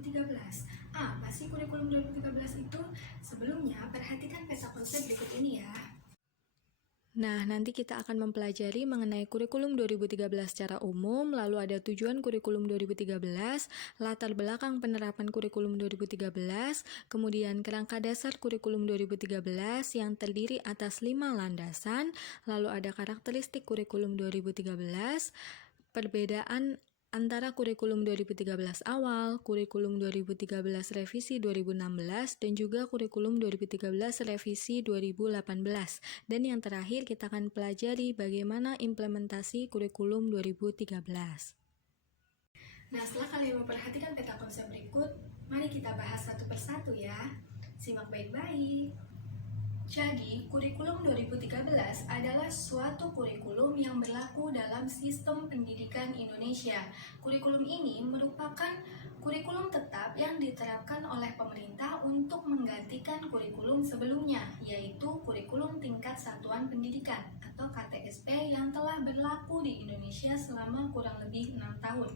2013. Apa sih kurikulum 2013 itu? Sebelumnya, perhatikan peta konsep berikut ini ya. Nah, nanti kita akan mempelajari mengenai kurikulum 2013 secara umum, lalu ada tujuan kurikulum 2013, latar belakang penerapan kurikulum 2013, kemudian kerangka dasar kurikulum 2013 yang terdiri atas 5 landasan, lalu ada karakteristik kurikulum 2013, perbedaan antara kurikulum 2013 awal, kurikulum 2013 revisi 2016, dan juga kurikulum 2013 revisi 2018. Dan yang terakhir kita akan pelajari bagaimana implementasi kurikulum 2013. Nah, setelah kalian memperhatikan peta konsep berikut, mari kita bahas satu persatu ya. Simak baik-baik. Jadi, kurikulum 2013 adalah suatu kurikulum yang berlaku dalam sistem pendidikan Indonesia. Kurikulum ini merupakan kurikulum tetap yang diterapkan oleh pemerintah untuk menggantikan kurikulum sebelumnya, yaitu kurikulum tingkat satuan pendidikan atau KTSP yang telah berlaku di Indonesia selama kurang lebih 6 tahun.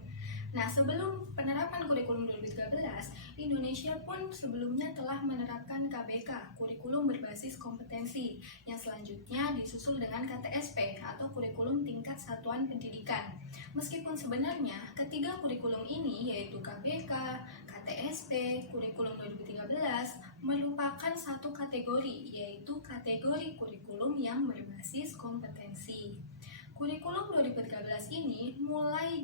Nah, sebelum penerapan kurikulum 2013, Indonesia pun sebelumnya telah menerapkan KBK, kurikulum berbasis kompetensi, yang selanjutnya disusul dengan KTSP atau kurikulum tingkat satuan pendidikan. Meskipun sebenarnya ketiga kurikulum ini yaitu KBK, KTSP, kurikulum 2013 merupakan satu kategori, yaitu kategori kurikulum yang berbasis kompetensi. Kurikulum 2013 ini mulai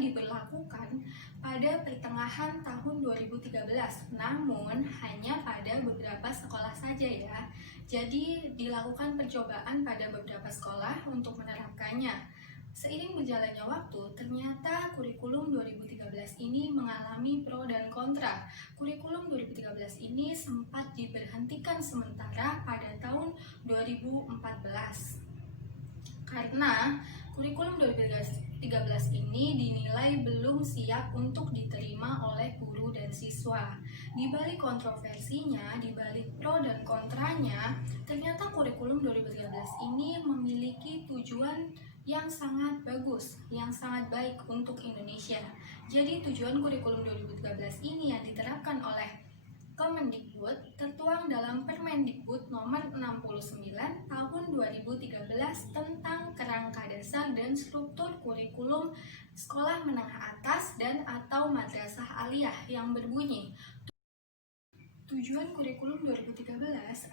diberlakukan pada pertengahan tahun 2013, namun hanya pada beberapa sekolah saja ya. Jadi dilakukan percobaan pada beberapa sekolah untuk menerapkannya. Seiring berjalannya waktu, ternyata kurikulum 2013 ini mengalami pro dan kontra. Kurikulum 2013 ini sempat diberhentikan sementara pada tahun 2014. Karena kurikulum 2013 ini dinilai belum siap untuk diterima oleh guru dan siswa. Di balik kontroversinya, di balik pro dan kontranya, ternyata kurikulum 2013 ini memiliki tujuan yang sangat bagus, yang sangat baik untuk Indonesia. Jadi tujuan kurikulum 2013 ini yang diterapkan oleh Kemendikbud tertuang dalam Permendikbud nomor 69 tahun 2013 tentang kerangka dasar dan struktur kurikulum sekolah menengah atas dan atau madrasah aliyah yang berbunyi, tujuan kurikulum 2013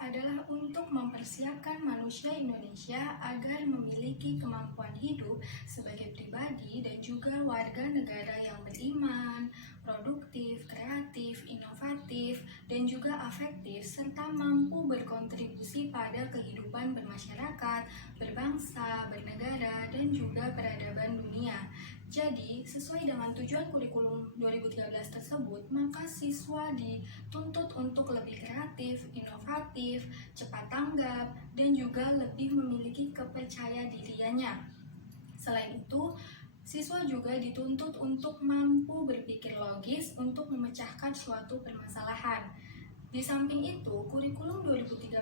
adalah untuk mempersiapkan manusia Indonesia agar memiliki kemampuan hidup sebagai pribadi dan juga warga negara yang beriman, produktif, kreatif, inovatif, dan juga afektif, serta mampu berkontribusi pada kehidupan bermasyarakat, berbangsa, bernegara, dan juga peradaban dunia. Jadi, sesuai dengan tujuan kurikulum 2013 tersebut, maka siswa dituntut untuk lebih kreatif, inovatif, cepat tanggap, dan juga lebih memiliki kepercaya diriannya. Selain itu, siswa juga dituntut untuk mampu berpikir logis untuk memecahkan suatu permasalahan. Di samping itu, kurikulum 2013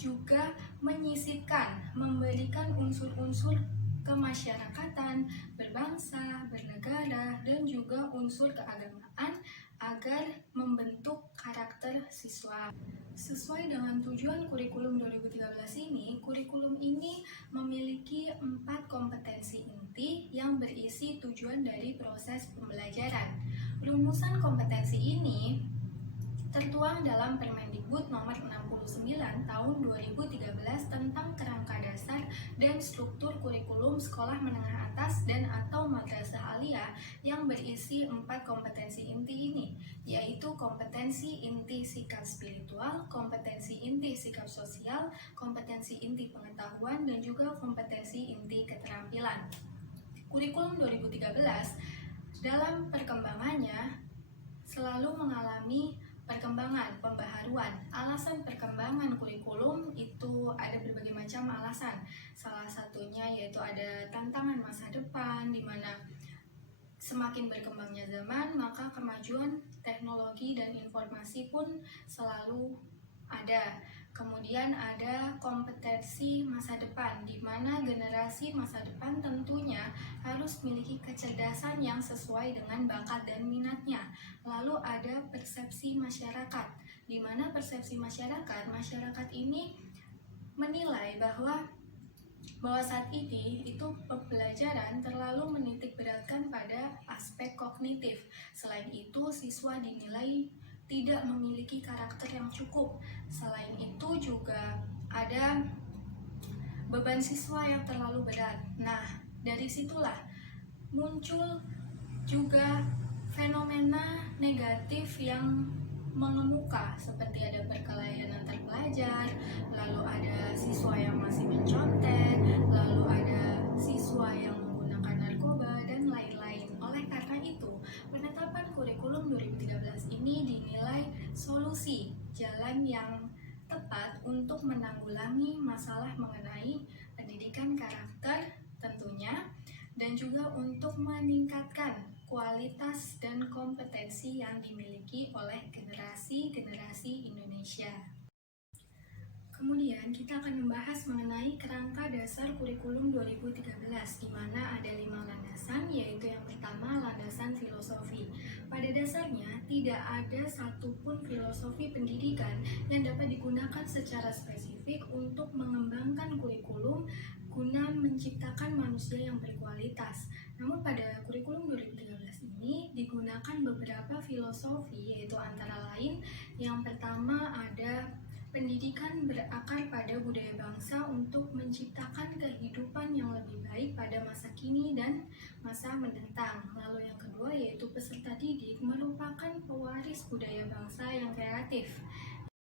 juga menyisipkan, memberikan unsur-unsur kemasyarakatan, berbangsa, bernegara, dan juga unsur keagamaan agar membentuk karakter siswa. Sesuai dengan tujuan kurikulum 2013 ini, kurikulum ini memiliki 4 kompetensi inti yang berisi tujuan dari proses pembelajaran. Rumusan kompetensi ini tertuang dalam Permendikbud nomor 69 tahun 2013 tentang kerangka dasar dan struktur kurikulum sekolah menengah atas dan atau madrasah aliyah yang berisi 4 kompetensi inti ini, yaitu kompetensi inti sikap spiritual, kompetensi inti sikap sosial, kompetensi inti pengetahuan, dan juga kompetensi inti keterampilan. Kurikulum 2013 dalam perkembangannya selalu mengalami perkembangan, pembaharuan. Alasan perkembangan kurikulum itu ada berbagai macam alasan. Salah satunya yaitu ada tantangan masa depan, di mana semakin berkembangnya zaman, maka kemajuan teknologi dan informasi pun selalu ada. Kemudian ada kompetensi masa depan, di mana generasi masa depan tentunya harus memiliki kecerdasan yang sesuai dengan bakat dan minatnya. Lalu ada persepsi masyarakat, di mana persepsi masyarakat ini menilai bahwa saat ini itu pembelajaran terlalu menitik beratkan pada aspek kognitif. Selain itu, siswa dinilai tidak memiliki karakter yang cukup. Selain itu juga ada beban siswa yang terlalu berat. Nah, dari situlah muncul juga fenomena negatif yang mengemuka, seperti ada perkelahian antar pelajar, lalu ada siswa yang masih mencontek, lalu ada siswa yang menggunakan narkoba, dan lain-lain. Oleh karena itu, penetapan kurikulum 2013 ini dinilai solusi jalan yang tepat untuk menanggulangi masalah mengenai pendidikan karakter tentunya, dan juga untuk meningkatkan kualitas dan kompetensi yang dimiliki oleh generasi-generasi Indonesia. Kemudian kita akan membahas mengenai kerangka dasar kurikulum 2013, di mana ada 5 landasan, yaitu yang pertama landasan filosofi. Pada dasarnya tidak ada satupun filosofi pendidikan yang dapat digunakan secara spesifik untuk mengembangkan kurikulum guna menciptakan manusia yang berkualitas. Namun pada kurikulum 2013 ini digunakan beberapa filosofi, yaitu antara lain yang pertama ada pendidikan berakar pada budaya bangsa untuk menciptakan kehidupan yang lebih baik pada masa kini dan masa mendatang. Lalu yang kedua yaitu peserta didik merupakan pewaris budaya bangsa yang kreatif,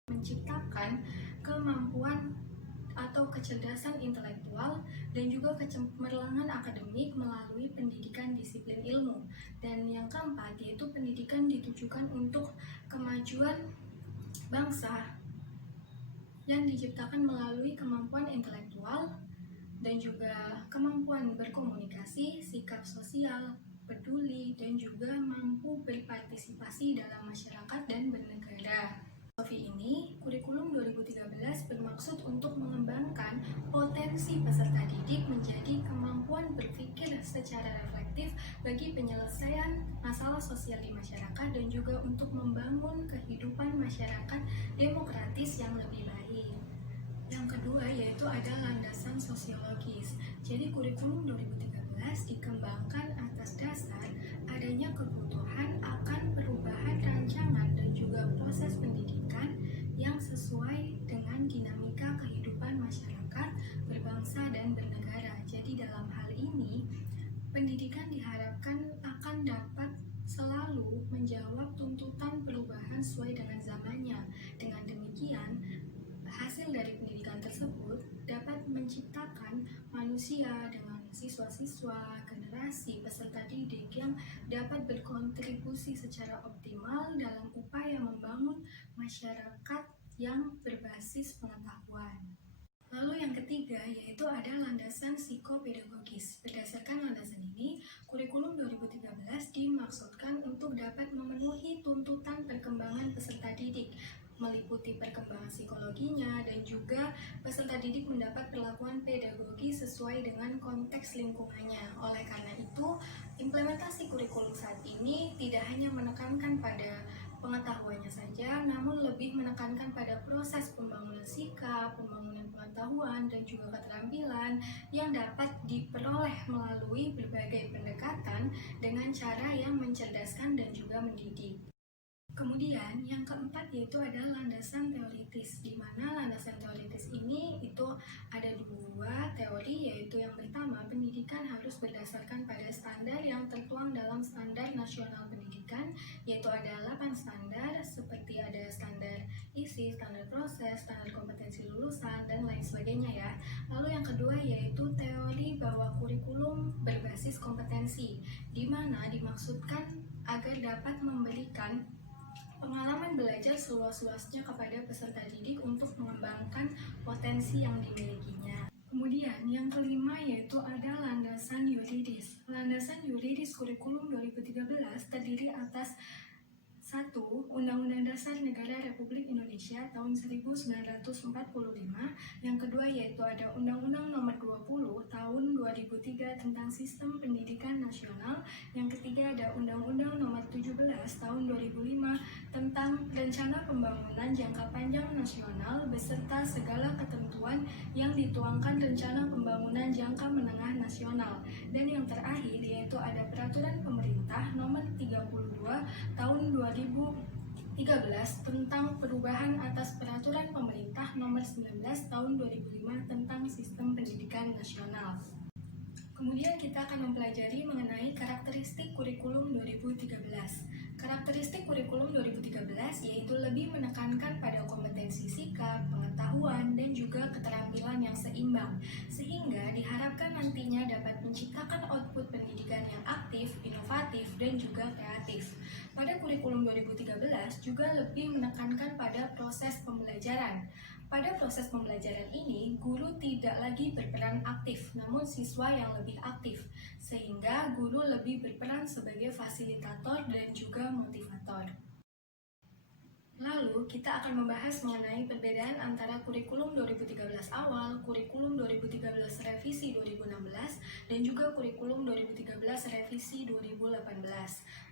menciptakan kemampuan atau kecerdasan intelektual dan juga kecemerlangan akademik melalui pendidikan disiplin ilmu. Dan yang keempat yaitu pendidikan ditujukan untuk kemajuan bangsa yang diciptakan melalui kemampuan intelektual dan juga kemampuan berkomunikasi, sikap sosial, peduli, dan juga mampu berpartisipasi dalam masyarakat dan bernegara. Filosofi ini, kurikulum 2013 bermaksud untuk mengembangkan potensi peserta didik menjadi kemampuan berpikir secara reflektif bagi penyelesaian masalah sosial di masyarakat dan juga untuk membangun kehidupan masyarakat demokratis yang lebih baik. Yang kedua yaitu ada landasan sosiologis. Jadi kurikulum 2013 dikembangkan atas dasar adanya kebutuhan akan perubahan rancangan dan juga proses pendidikan yang sesuai dengan dinamika kehidupan masyarakat, berbangsa, dan bernegara. Jadi dalam hal ini, pendidikan diharapkan akan dapat selalu menjawab tuntutan perubahan sesuai dengan zamannya. Dengan demikian, hasil dari pendidikan tersebut dapat menciptakan manusia dengan siswa-siswa, generasi, peserta didik yang dapat berkontribusi secara optimal dalam upaya membangun masyarakat yang berbasis pengetahuan. Lalu yang ketiga yaitu ada landasan psikopedagogis. Berdasarkan landasan ini, kurikulum 2013 dimaksudkan untuk dapat memenuhi tuntutan perkembangan peserta didik, meliputi perkembangan psikologinya dan juga peserta didik mendapat perlakuan pedagogi sesuai dengan konteks lingkungannya. Oleh karena itu, implementasi kurikulum saat ini tidak hanya menekankan pada pengetahuannya saja, namun lebih menekankan pada proses pembangunan sikap, pembangunan pengetahuan, dan juga keterampilan yang dapat diperoleh melalui berbagai pendekatan dengan cara yang mencerdaskan dan juga mendidik. Kemudian yang keempat yaitu adalah landasan teoritis, di mana landasan teoritis ini itu ada dua teori, yaitu yang pertama pendidikan harus berdasarkan pada standar yang tertuang dalam standar nasional pendidikan, yaitu ada 8 standar seperti ada standar isi, standar proses, standar kompetensi lulusan, dan lain sebagainya ya. Lalu yang kedua yaitu teori bahwa kurikulum berbasis kompetensi, di mana dimaksudkan agar dapat memberikan pengalaman belajar seluas-luasnya kepada peserta didik untuk mengembangkan potensi yang dimilikinya. Kemudian yang kelima yaitu ada landasan yuridis. Landasan yuridis kurikulum 2013 terdiri atas 1. Undang-Undang Dasar Negara Republik Indonesia tahun 1945. Yang kedua yaitu ada Undang-Undang Nomor 20 tahun 2003 tentang Sistem Pendidikan Nasional. Yang ketiga ada Undang-Undang Nomor 17 tahun 2005 tentang Rencana Pembangunan Jangka Panjang Nasional beserta segala ketentuan yang dituangkan Rencana Pembangunan Jangka Menengah Nasional. Dan yang terakhir yaitu ada Peraturan Pemerintah Nomor 32 tahun 2013 tentang perubahan atas Peraturan Pemerintah Nomor 19 tahun 2005 tentang Sistem Pendidikan Nasional. Kemudian kita akan mempelajari mengenai karakteristik kurikulum 2013. Karakteristik kurikulum 2013 yaitu lebih menekankan pada kompetensi sikap, pengetahuan, dan juga keterampilan yang seimbang, sehingga diharapkan nantinya dapat menciptakan output pendidikan yang aktif, inovatif, dan juga kreatif. Pada kurikulum 2013 juga lebih menekankan pada proses pembelajaran. Pada proses pembelajaran ini, guru tidak lagi berperan aktif, namun siswa yang lebih aktif, sehingga guru lebih berperan sebagai fasilitator dan juga motivator. Lalu, kita akan membahas mengenai perbedaan antara kurikulum 2013 awal, kurikulum 2013 revisi 2016, dan juga kurikulum 2013 revisi 2018.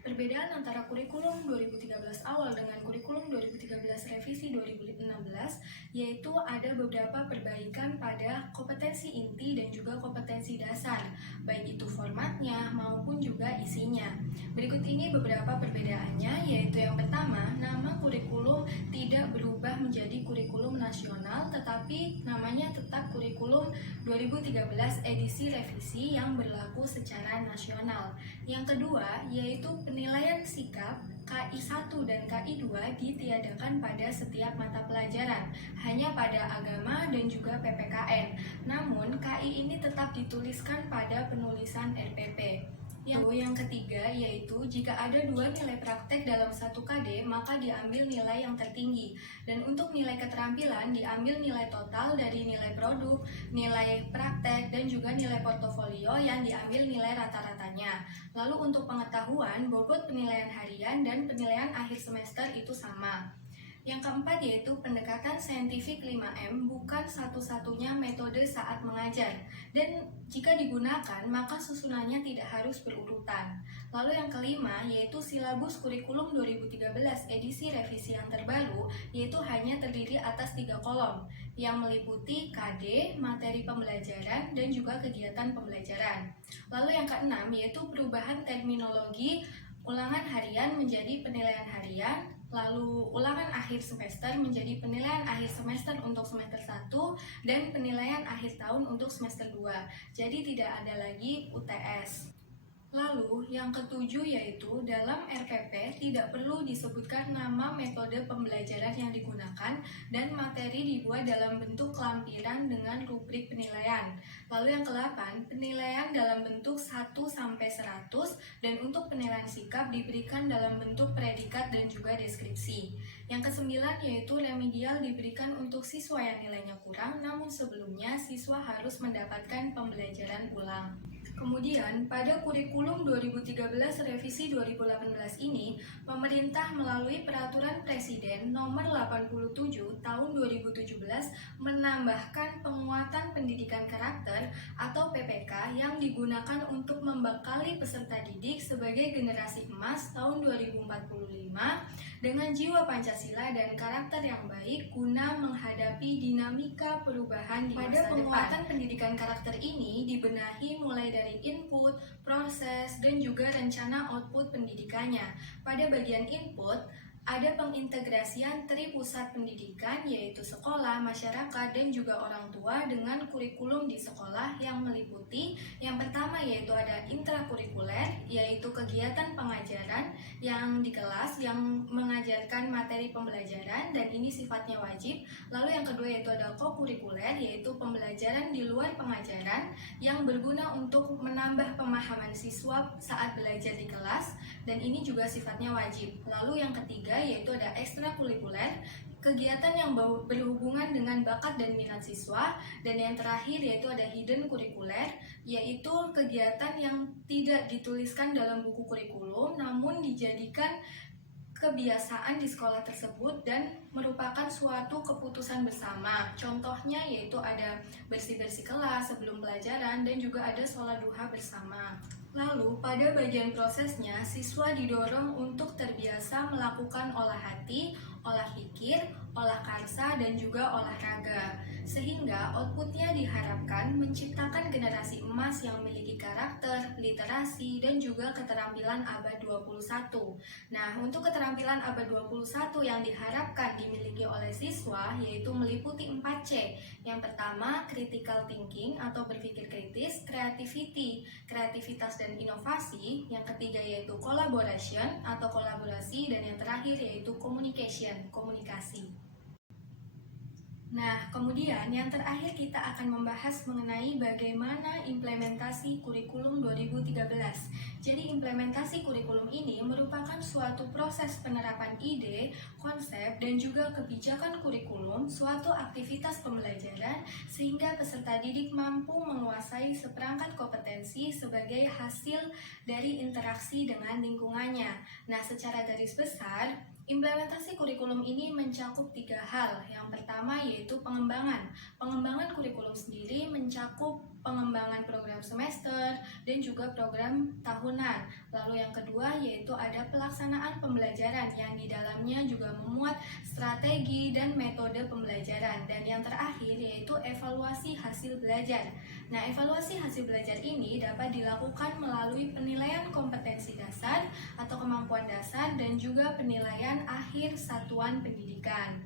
Perbedaan antara kurikulum 2013 awal dengan kurikulum 2013 revisi 2016 yaitu ada beberapa perbaikan pada kompetensi inti dan juga kompetensi dasar, baik itu formatnya maupun juga isinya. Berikut ini beberapa perbedaannya, yaitu yang pertama, nama kurikulum tidak berubah menjadi kurikulum nasional, tetapi namanya tetap kurikulum 2013 edisi revisi yang berlaku secara nasional. Yang kedua, yaitu penilaian sikap KI 1 dan KI 2 ditiadakan pada setiap mata pelajaran, hanya pada agama dan juga PPKN. Namun, KI ini tetap dituliskan pada penulisan RPP. Yang ketiga yaitu jika ada 2 nilai praktek dalam 1 KD maka diambil nilai yang tertinggi, dan untuk nilai keterampilan diambil nilai total dari nilai produk, nilai praktek, dan juga nilai portofolio yang diambil nilai rata-ratanya. Lalu untuk pengetahuan, bobot penilaian harian dan penilaian akhir semester itu sama. Yang keempat yaitu pendekatan saintifik 5M bukan satu-satunya metode saat mengajar, dan jika digunakan maka susunannya tidak harus berurutan. Lalu yang kelima yaitu silabus kurikulum 2013 edisi revisi yang terbaru, yaitu hanya terdiri atas 3 kolom yang meliputi KD, materi pembelajaran, dan juga kegiatan pembelajaran. Lalu yang keenam yaitu perubahan terminologi ulangan harian menjadi penilaian harian, lalu ulangan akhir semester menjadi penilaian akhir semester untuk semester 1 dan penilaian akhir tahun untuk semester 2. Jadi tidak ada lagi UTS. Lalu yang ketujuh yaitu dalam RPP tidak perlu disebutkan nama metode pembelajaran yang digunakan dan materi dibuat dalam bentuk lampiran dengan rubrik penilaian. Lalu yang ke-8, penilaian dalam bentuk 1-100 dan untuk penilaian sikap diberikan dalam bentuk predikat dan juga deskripsi. Yang ke-9 yaitu remedial diberikan untuk siswa yang nilainya kurang, namun sebelumnya siswa harus mendapatkan pembelajaran ulang. Kemudian, pada kurikulum 2013 revisi 2018 ini, pemerintah melalui Peraturan Presiden Nomor 87 Tahun 2017 menambahkan penguatan pendidikan karakter atau PPK yang digunakan untuk membekali peserta didik sebagai generasi emas tahun 2045 dengan jiwa Pancasila dan karakter yang baik guna menghadapi dinamika perubahan di masa depan. Pada penguatan pendidikan karakter ini dibenahi mulai dari input, proses, dan juga rencana output pendidikannya. Pada bagian input, ada pengintegrasian tripusat pendidikan yaitu sekolah, masyarakat, dan juga orang tua dengan kurikulum di sekolah yang meliputi yang pertama yaitu ada intrakurikuler yaitu kegiatan pengajaran yang di kelas yang mengajarkan materi pembelajaran dan ini sifatnya wajib. Lalu yang kedua yaitu ada kokurikuler yaitu pembelajaran di luar pengajaran yang berguna untuk menambah pemahaman siswa saat belajar di kelas dan ini juga sifatnya wajib. Lalu yang ketiga yaitu ada ekstrakurikuler, kegiatan yang berhubungan dengan bakat dan minat siswa, dan yang terakhir yaitu ada hidden kurikuler, yaitu kegiatan yang tidak dituliskan dalam buku kurikulum namun dijadikan kebiasaan di sekolah tersebut dan merupakan suatu keputusan bersama. Contohnya yaitu ada bersih-bersih kelas sebelum pelajaran dan juga ada sholat duha bersama. Lalu, pada bagian prosesnya, siswa didorong untuk terbiasa melakukan olah hati, olah pikir, olah karsa, dan juga olahraga. Sehingga outputnya diharapkan menciptakan generasi emas yang memiliki karakter, literasi, dan juga keterampilan abad 21. Nah, untuk keterampilan abad 21 yang diharapkan dimiliki oleh siswa yaitu meliputi 4C. Yang pertama, critical thinking atau berpikir kritis, creativity, kreativitas dan inovasi. Yang ketiga yaitu collaboration atau kolaborasi, dan yang terakhir yaitu communication, komunikasi. Nah, kemudian yang terakhir kita akan membahas mengenai bagaimana implementasi kurikulum 2013. Jadi implementasi kurikulum ini merupakan suatu proses penerapan ide, konsep, dan juga kebijakan kurikulum, suatu aktivitas pembelajaran sehingga peserta didik mampu menguasai seperangkat kompetensi sebagai hasil dari interaksi dengan lingkungannya. Nah, secara garis besar, implementasi kurikulum ini mencakup 3 hal. Yang pertama yaitu pengembangan. Pengembangan kurikulum sendiri mencakup pengembangan program semester dan juga program tahunan. Lalu yang kedua yaitu ada pelaksanaan pembelajaran yang di dalamnya juga memuat strategi dan metode pembelajaran. Dan yang terakhir yaitu evaluasi hasil belajar. Nah, evaluasi hasil belajar ini dapat dilakukan melalui penilaian kompetensi dasar atau kemampuan dasar dan juga penilaian akhir satuan pendidikan.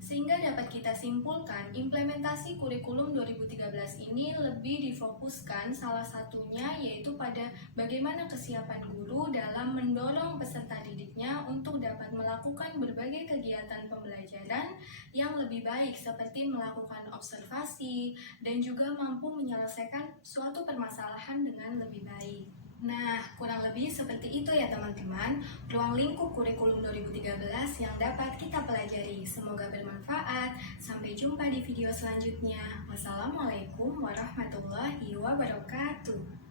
Sehingga dapat kita simpulkan, implementasi kurikulum 2013 ini lebih difokuskan salah satunya yaitu pada bagaimana kesiapan guru dalam mendorong peserta didiknya untuk dapat melakukan berbagai kegiatan pembelajaran yang lebih baik seperti melakukan observasi dan juga mampu menyelesaikan suatu permasalahan dengan lebih baik. Nah, kurang lebih seperti itu ya teman-teman, ruang lingkup kurikulum 2013 yang dapat kita pelajari. Semoga bermanfaat. Sampai jumpa di video selanjutnya. Wassalamualaikum warahmatullahi wabarakatuh.